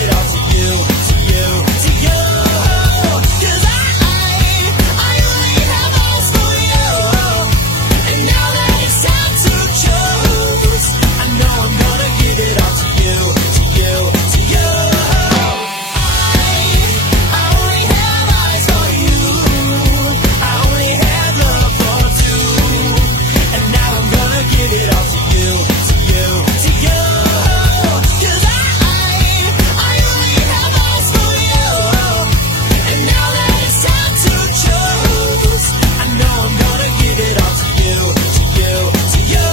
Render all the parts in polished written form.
it all to you, to you, to you. 'Cause I only have eyes for you. And now that it's time to choose, I know I'm gonna give it all to you, to you, to you. I only have eyes for you. I only have love for two. And now I'm gonna give it all to you, to you, to you. 'Cause I only have eyes for you. And now that it's time to choose, I know I'm gonna give it all to you, to you, to you.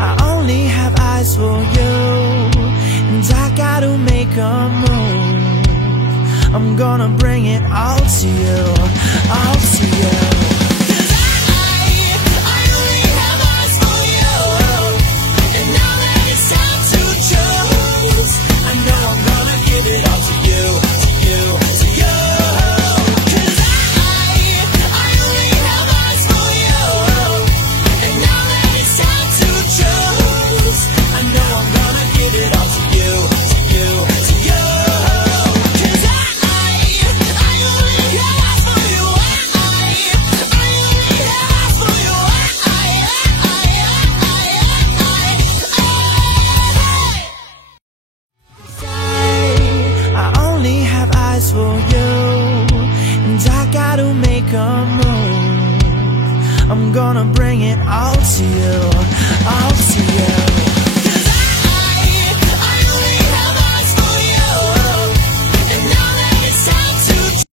I only have eyes for you, and I gotta make a move. I'm gonna bring it all to you, all to you. 'Cause I only have eyes for you. And now that it's time to choose, I know I'm gonna give it all to you, to you, to you. 'Cause I only have eyes for you. And now that it's time to choose, I know I'm gonna give it all to you, to you, to you. 'Cause I only have eyes for you. I only have eyes for you. I only have eyes for you, and I gotta make a move. I'm gonna bring it all to you, all